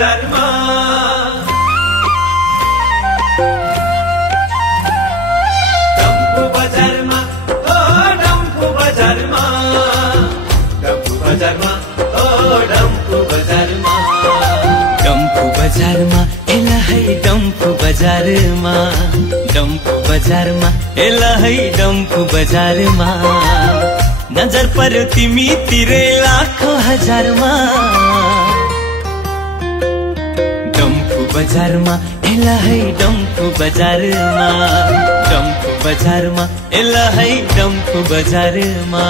बजारमा डम्फु बजारमा ओ डम्फु बजारमा डम्फु बजारमा ओ डम्फु बजारमा डम्फु बजारमा एला है डम्फु बजारमा डम्फु बजारमा एला है डम्फु बजारमा नजर पर्यो तिमी तिरै लाखौं हजारमा डम्फु बजारमा एला है डम्फु बजारमा डम्फु बजारमा एला है डम्फु बजारमा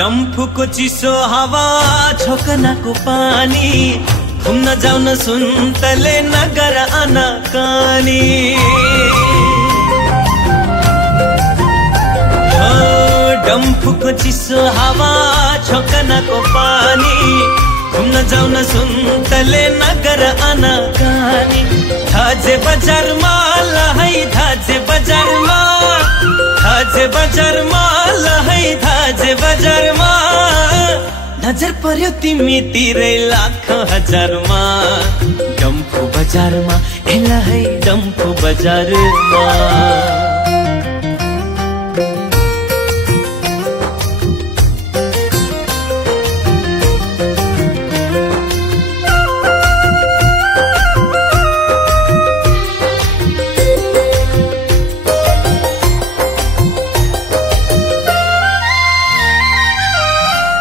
डम्फुको चिसो हावा छोकनाको पानी घुम्न जाउन सुन्तले नगर आनाकानी डम्फुको चिसो हावा छोकनाको पानी घुम्न जाउन सुन्तले नगर आनाकानी धाजे बजारमा लहै धाजे बजारमा धाजे बजारमा लहै धाजे बजारमा नजर पर्यो तिमी तिरै लाखौं हजारमा डम्फु बजारमा एला है डम्फु बजारमा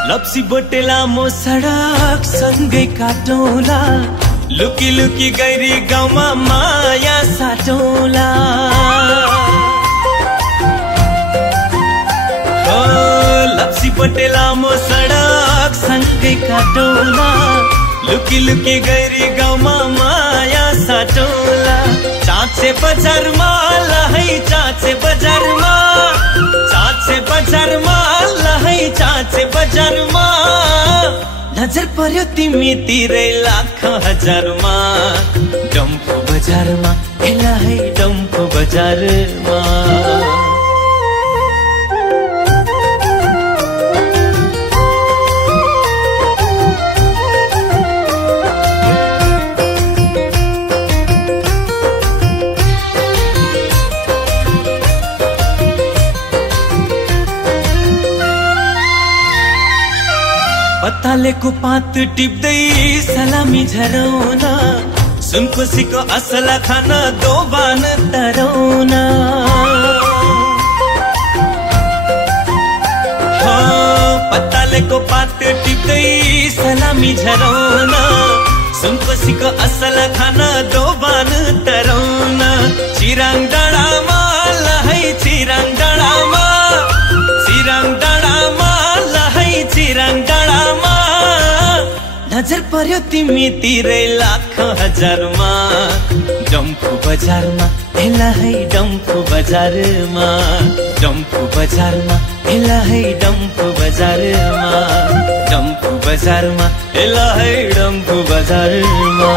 लप्सी बोटे लामो सडक सँगै काटौला लुकी लुकी गैरी गाउँमा माया साटौला लप्सी बोटे लामो सडक सँगै काटौला लुकी लुकी गैरी गाउँमा माया साटौला चाचे बजारमा लहै चाचे बजारमा चाचे बजारमा लहै चाचे बजारमा नजर पर्यो तिमी तिरै लाखौं हजारमा डम्फु बजारमा एला है डम्फु बजारमा पत्तालेको पात टिप्दै सलामी झराउना सुनकोसीको असला खान दोबान तराउना पत्तालेको पात टिप्दै सलामी झराउना सुनकोसीको असला खान दोबान तराउना चिराङ डाँडामा लहै चिराङ डाँडामा चिराङ डाँडामा लहै चिराङ डाँडामा नजर पर्यो तिमी तिरै लाखौं हजारमा डम्फु बजारमा एला है डम्फु बजारमा डम्फु बजारमा एला है डम्फु बजारमा डम्फु बजारमा एला है डम्फु बजारमा